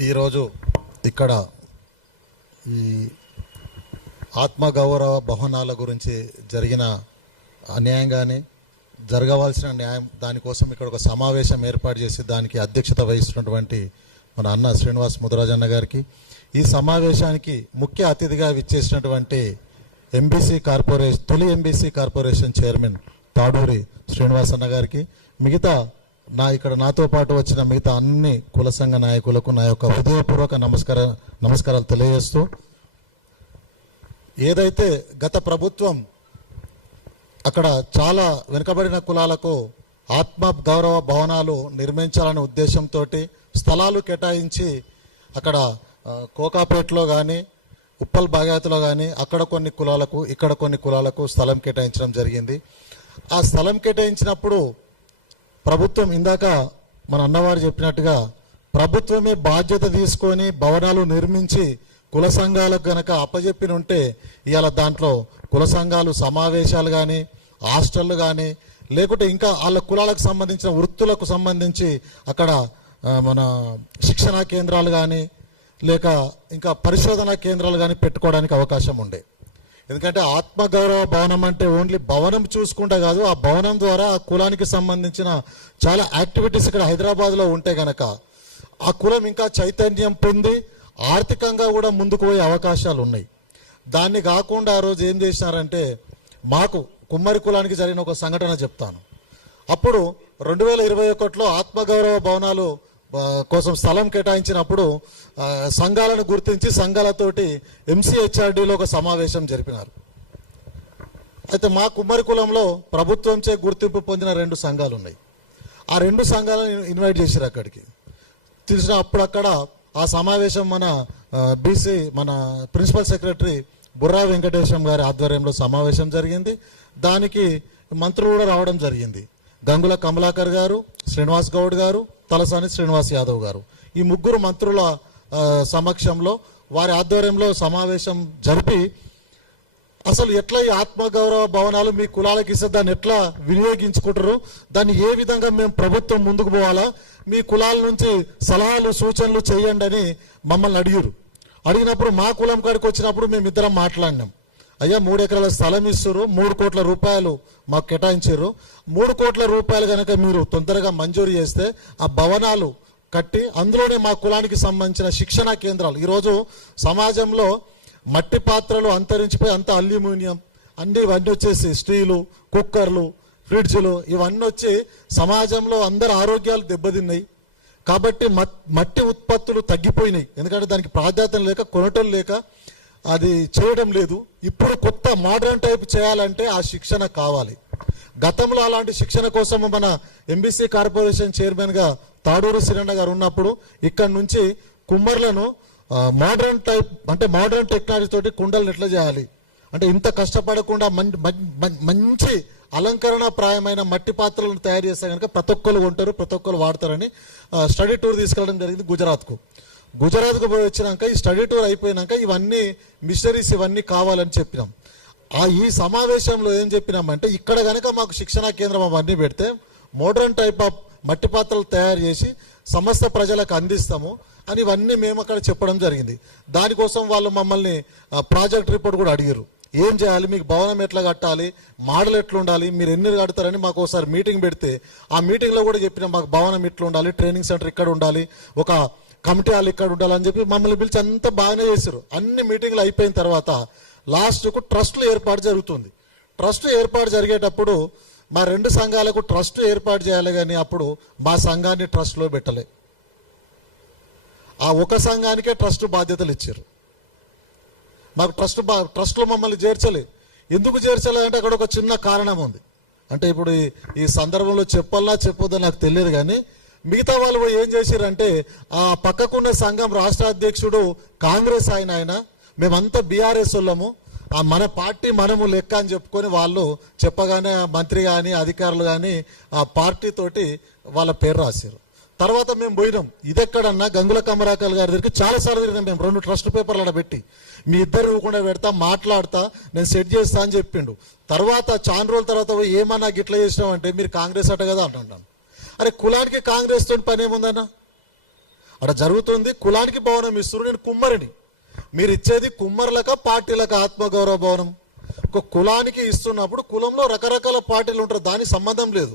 ఈరోజు ఇక్కడ ఈ ఆత్మగౌరవ భవనాల గురించి జరిగిన అన్యాయం కానీ జరగవలసిన న్యాయం దానికోసం ఇక్కడ ఒక సమావేశం ఏర్పాటు చేసి దానికి అధ్యక్షత వహిస్తున్నటువంటి మన అన్న శ్రీనివాస్ ముదిరాజన్న గారికి, ఈ సమావేశానికి ముఖ్య అతిథిగా విచ్చేసినటువంటి తొలి MBC corporation chairman Taduri Srinivas అన్న గారికి, మిగతా నాతో పాటు వచ్చిన మిగతా అన్ని కుల సంఘ నాయకులకు నా యొక్క హృదయపూర్వక నమస్కారాలు తెలియజేస్తూ, ఏదైతే గత ప్రభుత్వం అక్కడ చాలా వెనుకబడిన కులాలకు ఆత్మ గౌరవ భవనాలు నిర్మించాలనే ఉద్దేశంతో స్థలాలు కేటాయించి అక్కడ కోకాపేటలో కానీ ఉప్పల్ బాగాయత్లో కానీ అక్కడ కొన్ని కులాలకు ఇక్కడ కొన్ని కులాలకు స్థలం కేటాయించడం జరిగింది. ఆ స్థలం కేటాయించినప్పుడు ప్రభుత్వం, ఇందాక మన అన్నవారు చెప్పినట్టుగా, ప్రభుత్వమే బాధ్యత తీసుకొని భవనాలు నిర్మించి కుల సంఘాలకు గనక అప్పజెప్పిన ఉంటే ఇవాళ దాంట్లో కుల సంఘాలు సమావేశాలు కానీ హాస్టళ్ళు కానీ లేకుంటే ఇంకా వాళ్ళ కులాలకు సంబంధించిన వృత్తులకు సంబంధించి అక్కడ మన శిక్షణా కేంద్రాలు కానీ లేక ఇంకా పరిశోధనా కేంద్రాలు కానీ పెట్టుకోవడానికి అవకాశం ఉండే. ఎందుకంటే ఆత్మగౌరవ భవనం అంటే ఓన్లీ భవనం చూసుకుంటే కాదు, ఆ భవనం ద్వారా ఆ కులానికి సంబంధించిన చాలా యాక్టివిటీస్ ఇక్కడ హైదరాబాద్లో ఉంటే కనుక ఆ కులం ఇంకా చైతన్యం పొంది ఆర్థికంగా కూడా ముందుకు పోయే అవకాశాలు ఉన్నాయి. దాన్ని కాకుండా ఆ రోజు ఏం చేసినారంటే, మాకు కుమ్మరి కులానికి జరిగిన ఒక సంఘటన చెప్తాను. అప్పుడు 2021లో ఆత్మగౌరవ భవనాలు కోసం స్థలం కేటాయించినప్పుడు సంఘాలను గుర్తించి సంఘాలతోటి ఎంసీహెచ్ఆర్డీలో ఒక సమావేశం జరిపినారు. అయితే మా కుమ్మరి కులంలో ప్రభుత్వంచే గుర్తింపు పొందిన 2 సంఘాలు ఉన్నాయి. ఆ 2 సంఘాలను ఇన్వైట్ చేశారు అక్కడికి. తెలిసిన అప్పుడు అక్కడ ఆ సమావేశం మన ప్రిన్సిపల్ సెక్రటరీ బుర్రా వెంకటేశం గారి ఆధ్వర్యంలో సమావేశం జరిగింది. దానికి మంత్రులు కూడా రావడం జరిగింది. గంగుల కమలాకర్ గారు, శ్రీనివాస్ గౌడ్ గారు, తలసాని శ్రీనివాస్ యాదవ్ గారు, ఈ 3 మంత్రుల సమక్షంలో వారి ఆధ్వర్యంలో సమావేశం జరిపి అసలు ఎట్లా ఈ ఆత్మగౌరవ భవనాలు మీ కులాలకు ఇస్తే దాన్ని ఎట్లా వినియోగించుకుంటారు, దాన్ని ఏ విధంగా మేము ప్రభుత్వం ముందుకు పోవాలా, మీ కులాల నుంచి సలహాలు సూచనలు చేయండి అని మమ్మల్ని అడిగినప్పుడు మా కులం కాడికి వచ్చినప్పుడు మేమిద్దరం మాట్లాడినాం. అయ్యా 3 ఎకరాల స్థలం ఇస్తారు, 3 కోట్ల రూపాయలు మాకు కేటాయించారు, 3 కోట్ల రూపాయలు కనుక మీరు తొందరగా మంజూరు చేస్తే ఆ భవనాలు కట్టి అందులోనే మా కులానికి సంబంధించిన శిక్షణా కేంద్రాలు, ఈరోజు సమాజంలో మట్టి పాత్రలు అంతరించిపోయి అంత అల్యూమినియం ఇవన్నీ వచ్చేసి స్టీలు, కుక్కర్లు, ఫ్రిడ్జ్లు ఇవన్నీ వచ్చి సమాజంలో అందరి ఆరోగ్యాలు దెబ్బతిన్నాయి. కాబట్టి మట్టి ఉత్పత్తులు తగ్గిపోయినాయి. ఎందుకంటే దానికి ప్రాధాన్యత లేక, కొనటం లేక అది చేయడం లేదు. ఇప్పుడు కొత్త మోడర్న్ టైప్ చేయాలంటే ఆ శిక్షణ కావాలి. గతంలో అలాంటి శిక్షణ కోసం మన ఎంబీసీ కార్పొరేషన్ చైర్మన్గా తాడూరు శ్రీరన్న గారు ఉన్నప్పుడు ఇక్కడ నుంచి కుమ్మర్లను మోడర్న్ టైప్ అంటే మోడర్న్ టెక్నాలజీ తోటి కుండలను ఎట్లా చేయాలి అంటే ఇంత కష్టపడకుండా మంచి అలంకరణ ప్రాయమైన మట్టి పాత్రలను తయారు చేస్తే కనుక ప్రతి ఒక్కరు కొంటారు, ప్రతి ఒక్కరు వాడతారని స్టడీ టూర్ తీసుకెళ్ళడం జరిగింది గుజరాత్కు పోయి వచ్చినాక ఈ స్టడీ టూర్ అయిపోయినాక ఇవన్నీ మిషనరీస్ ఇవన్నీ కావాలని చెప్పినాం. ఈ సమావేశంలో ఏం చెప్పినామంటే, ఇక్కడ కనుక మాకు శిక్షణా కేంద్రం అవన్నీ పెడితే మోడర్న్ టైప్ ఆఫ్ మట్టి పాత్రలు తయారు చేసి సమస్త ప్రజలకు అందిస్తాము అని ఇవన్నీ మేము అక్కడ చెప్పడం జరిగింది. దానికోసం వాళ్ళు మమ్మల్ని ప్రాజెక్ట్ రిపోర్ట్ కూడా అడిగారు. ఏం చేయాలి, మీకు భవనం ఎట్లా కట్టాలి, మోడల్ ఎట్లా ఉండాలి, మీరు ఎన్ని కడతారని మాకు ఒకసారి మీటింగ్ పెడితే ఆ మీటింగ్లో కూడా చెప్పినాం, మాకు భవనం ఇట్లా ఉండాలి, ట్రైనింగ్ సెంటర్ ఇక్కడ ఉండాలి, ఒక కమిటీ హాల్ ఇక్కడ ఉండాలని చెప్పి మమ్మల్ని పిలిచి అంతా బాగానే చేశారు. అన్ని మీటింగ్లు అయిపోయిన తర్వాత లాస్ట్కు ట్రస్ట్లు ఏర్పాటు జరుగుతుంది. ట్రస్ట్ ఏర్పాటు జరిగేటప్పుడు మా 2 సంఘాలకు ట్రస్ట్ ఏర్పాటు చేయాలి, కానీ అప్పుడు మా సంఘాన్ని ట్రస్ట్లో పెట్టలే. ఆ ఒక సంఘానికే ట్రస్ట్ బాధ్యతలు ఇచ్చారు. మాకు ట్రస్ట్లో మమ్మల్ని చేర్చలే. ఎందుకు చేర్చలేదంటే అక్కడ ఒక చిన్న కారణం ఉంది. అంటే ఇప్పుడు ఈ సందర్భంలో చెప్పాలా చెప్పొద్దో నాకు తెలియదు, కానీ మిగతా వాళ్ళు ఏం చేశారంటే, ఆ పక్కకున్న సంఘం రాష్ట్ర అధ్యక్షుడు కాంగ్రెస్ ఆయన మేమంతా బీఆర్ఎస్ వాళ్ళము, మన పార్టీ మనము లెక్క అని చెప్పుకొని వాళ్ళు చెప్పగానే మంత్రి కానీ అధికారులు కానీ ఆ పార్టీ తోటి వాళ్ళ పేరు రాశారు. తర్వాత మేము పోయినాం, ఇదెక్కడన్నా గంగుల కమరాకల్ గారి దగ్గరికి చాలాసార్లు తిరిగినాం. మేము 2 ట్రస్ట్ పేపర్లు అక్కడ పెట్టి మీ ఇద్దరు ఇవ్వకుండా పెడతా, మాట్లాడతా, నేను సెట్ చేస్తా అని చెప్పిండు. తర్వాత చాలా రోజుల తర్వాత ఏమన్నా గిట్లా చేసినామంటే మీరు కాంగ్రెస్ అట కదా అంటున్నాను. అరే కులానికి కాంగ్రెస్ తోటి పని ఏముందన్నా? అక్కడ జరుగుతుంది. కులానికి భవనం ఇస్తున్నారు, నేను కుమ్మరిని. మీరు ఇచ్చేది కుమ్మరులక పార్టీలకు ఆత్మగౌరవ భవనం? ఒక కులానికి ఇస్తున్నప్పుడు కులంలో రకరకాల పార్టీలు ఉంటారు, దానికి సంబంధం లేదు.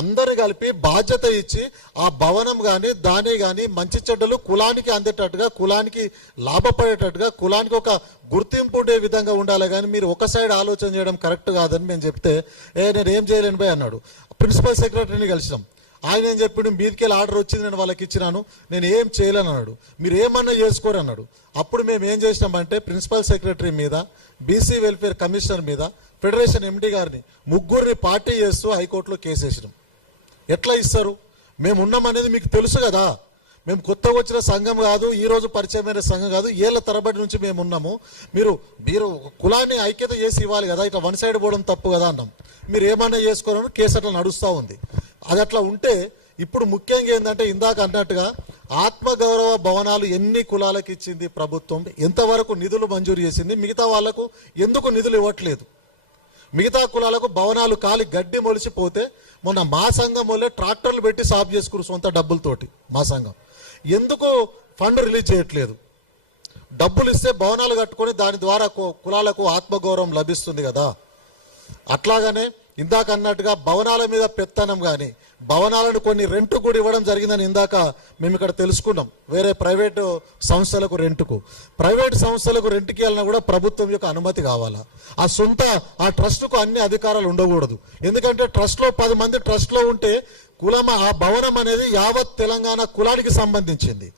అందరు కలిపి బాధ్యత ఇచ్చి ఆ భవనం కానీ దాని కానీ మంచి చెడ్డలు కులానికి అందేటట్టుగా, కులానికి లాభపడేటట్టుగా, కులానికి ఒక గుర్తింపు ఉండే విధంగా ఉండాలి. కానీ మీరు ఒక సైడ్ ఆలోచన చేయడం కరెక్ట్ కాదని మేము చెప్తే, నేను ఏం చేయలేను భయ్ అన్నాడు. ప్రిన్సిపల్ సెక్రటరీని కలిసినాం. ఆయన ఏం చెప్పిండు, మీదికెళ్ళి ఆర్డర్ వచ్చింది, నేను వాళ్ళకి ఇచ్చినాను, నేను ఏం చేయలేను అన్నాడు. మీరు ఏమన్నా చేసుకోరు అన్నాడు. అప్పుడు మేము ఏం చేసినామంటే ప్రిన్సిపల్ సెక్రటరీ మీద, బీసీ వెల్ఫేర్ కమిషనర్ మీద, ఫెడరేషన్ ఎండి గారిని ముగ్గురిని పార్టీ చేస్తూ హైకోర్టులో కేసు వేసినాం. ఎట్లా ఇస్తారు? మేము ఉన్నామనేది మీకు తెలుసు కదా. మేము కొత్తగా వచ్చిన సంఘం కాదు, ఈ రోజు పరిచయమైన సంఘం కాదు, ఏళ్ల తరబడి నుంచి మేము ఉన్నాము. మీరు కులాన్ని ఐక్యత చేసి ఇవ్వాలి కదా, ఇట్లా వన్ సైడ్ పోవడం తప్పు కదా అన్నాం. మీరు ఏమన్నా చేసుకోవాలని కేసు అట్లా నడుస్తూ ఉంది. అది అట్లా ఉంటే ఇప్పుడు ముఖ్యంగా ఏంటంటే ఇందాక అన్నట్టుగా ఆత్మగౌరవ భవనాలు ఎన్ని కులాలకు ఇచ్చింది ప్రభుత్వం, ఎంతవరకు నిధులు మంజూరు చేసింది, మిగతా వాళ్లకు ఎందుకు నిధులు ఇవ్వట్లేదు? మిగతా కులాలకు భవనాలు కాలి గడ్డి మొలిచిపోతే మొన్న మా సంఘం వల్లే ట్రాక్టర్లు పెట్టి సాఫ్ చేసుకున్నారు సొంత డబ్బులతోటి. మా సంఘం ఎందుకు ఫండ్ రిలీజ్ చేయట్లేదు? డబ్బులు ఇస్తే భవనాలు కట్టుకొని దాని ద్వారా కులాలకు ఆత్మగౌరవం లభిస్తుంది కదా. అట్లాగనే ఇందాక అన్నట్టుగా భవనాల మీద పెత్తనం కానీ, భవనాలను కొన్ని రెంట్ కూడా ఇవ్వడం జరిగిందని ఇందాక మేము ఇక్కడ తెలుసుకున్నాం. వేరే ప్రైవేటు సంస్థలకు రెంట్కు, ప్రైవేట్ సంస్థలకు రెంట్కి వెళ్ళినా కూడా ప్రభుత్వం యొక్క అనుమతి కావాలా. ఆ ట్రస్ట్కు అన్ని అధికారాలు ఉండకూడదు. ఎందుకంటే ట్రస్ట్లో 10 మంది ట్రస్ట్లో ఉంటే కులం, ఆ భవనం అనేది యావత్ తెలంగాణ కులానికి సంబంధించింది.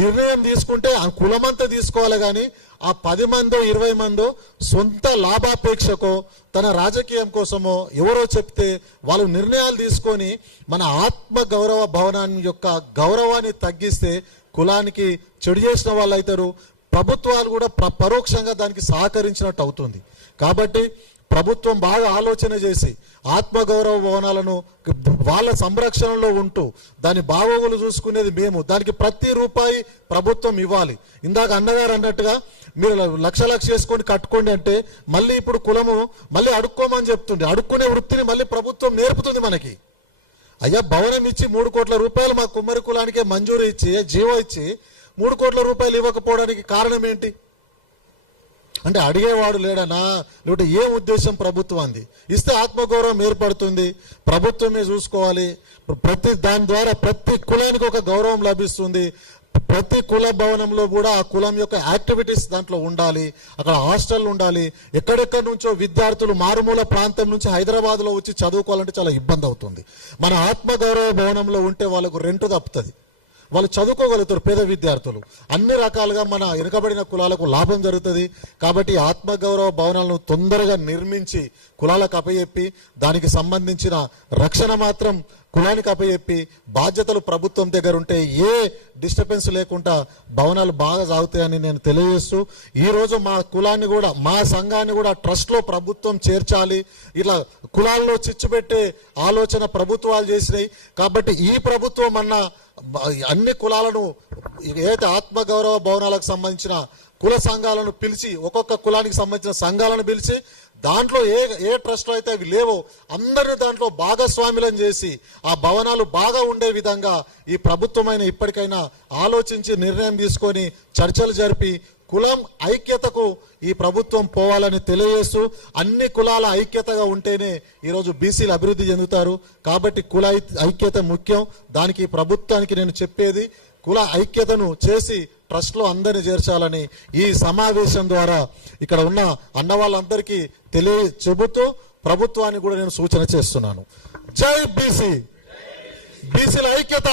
నిర్ణయం తీసుకుంటే ఆ కులమంతా తీసుకోవాలి. కానీ ఆ 10 మందో 20 మందో సొంత లాభాపేక్షకో తన రాజకీయం కోసమో ఎవరో చెప్తే వాళ్ళు నిర్ణయాలు తీసుకొని మన ఆత్మ గౌరవ భవనాన్ని యొక్క గౌరవాన్ని తగ్గిస్తే కులానికి చెడు చేసిన వాళ్ళు అవుతారు. ప్రభుత్వాలు కూడా పరోక్షంగా దానికి సహకరించినట్టు అవుతుంది. కాబట్టి ప్రభుత్వం బాగా ఆలోచన చేసి ఆత్మగౌరవ భవనాలను వాళ్ళ సంరక్షణలో ఉంటూ దాని బాగోగులు చూసుకునేది మేము, దానికి ప్రతి రూపాయి ప్రభుత్వం ఇవ్వాలి. ఇందాక అన్నగారు అన్నట్టుగా మీరు లక్ష చేసుకొని కట్టుకోండి అంటే మళ్ళీ ఇప్పుడు కులము మళ్ళీ అడుక్కోమని చెప్తుంది. అడుక్కునే వృత్తిని మళ్ళీ ప్రభుత్వం నేర్పుతుంది మనకి. అయ్యా, భవనం ఇచ్చి 3 కోట్ల రూపాయలు మా కుమ్మరి కులానికే మంజూరు ఇచ్చి జీవో ఇచ్చి 3 కోట్ల రూపాయలు ఇవ్వకపోవడానికి కారణం ఏంటి? అంటే అడిగేవాడు లేడనా, లేకపోతే ఏ ఉద్దేశం ప్రభుత్వాన్ని? ఇస్తే ఆత్మగౌరవం ఏర్పడుతుంది, ప్రభుత్వమే చూసుకోవాలి. దాని ద్వారా ప్రతి కులానికి ఒక గౌరవం లభిస్తుంది. ప్రతి కుల భవనంలో కూడా ఆ కులం యొక్క యాక్టివిటీస్ దాంట్లో ఉండాలి. అక్కడ హాస్టల్ ఉండాలి. ఎక్కడెక్కడి నుంచో విద్యార్థులు మారుమూల ప్రాంతం నుంచి హైదరాబాద్లో వచ్చి చదువుకోవాలంటే చాలా ఇబ్బంది అవుతుంది. మన ఆత్మగౌరవ భవనంలో ఉంటే వాళ్ళకు రెంట్ తప్పుతుంది, వాళ్ళు చదువుకోగలుగుతారు. పేద విద్యార్థులు అన్ని రకాలుగా మన వెనుకబడిన కులాలకు లాభం జరుగుతుంది. కాబట్టి ఆత్మగౌరవ భవనాలను తొందరగా నిర్మించి కులాలకు అప్పచెప్పి దానికి సంబంధించిన రక్షణ మాత్రం కులానికి అప్పచెప్పి బాధ్యతలు ప్రభుత్వం దగ్గర ఉంటే ఏ డిస్టర్బెన్స్ లేకుండా భవనాలు బాగా సాగుతాయని నేను తెలియజేస్తూ, ఈరోజు మా కులాన్ని కూడా మా సంఘాన్ని కూడా ట్రస్ట్లో ప్రభుత్వం చేర్చాలి. ఇట్లా కులాల్లో చిచ్చు పెట్టే ఆలోచన ప్రభుత్వాలు చేసినాయి. కాబట్టి ఈ ప్రభుత్వం అన్ని కులాలను ఏదైతే ఆత్మగౌరవ భవనాలకు సంబంధించిన కుల సంఘాలను పిలిచి, ఒక్కొక్క కులానికి సంబంధించిన సంఘాలను పిలిచి దాంట్లో ఏ ట్రస్ట్లో అయితే అవి లేవో అందరిని దాంట్లో భాగస్వాములను చేసి ఆ భవనాలు బాగా ఉండే విధంగా ఈ ప్రభుత్వమైన ఇప్పటికైనా ఆలోచించి నిర్ణయం తీసుకొని చర్చలు జరిపి కులం ఐక్యతకు ఈ ప్రభుత్వం పోవాలని తెలియజేస్తూ, అన్ని కులాల ఐక్యతగా ఉంటేనే ఈరోజు బీసీలు అభివృద్ధి చెందుతారు. కాబట్టి కుల ఐక్యత ముఖ్యం. దానికి ప్రభుత్వానికి నేను చెప్పేది, కుల ఐక్యతను చేసి ట్రస్ట్లో అందరిని చేర్చాలని ఈ సమావేశం ద్వారా ఇక్కడ ఉన్న అన్న వాళ్ళందరికీ చెబుతూ ప్రభుత్వానికి కూడా నేను సూచన చేస్తున్నాను. జై బీసీ, బీసీల ఐక్యత.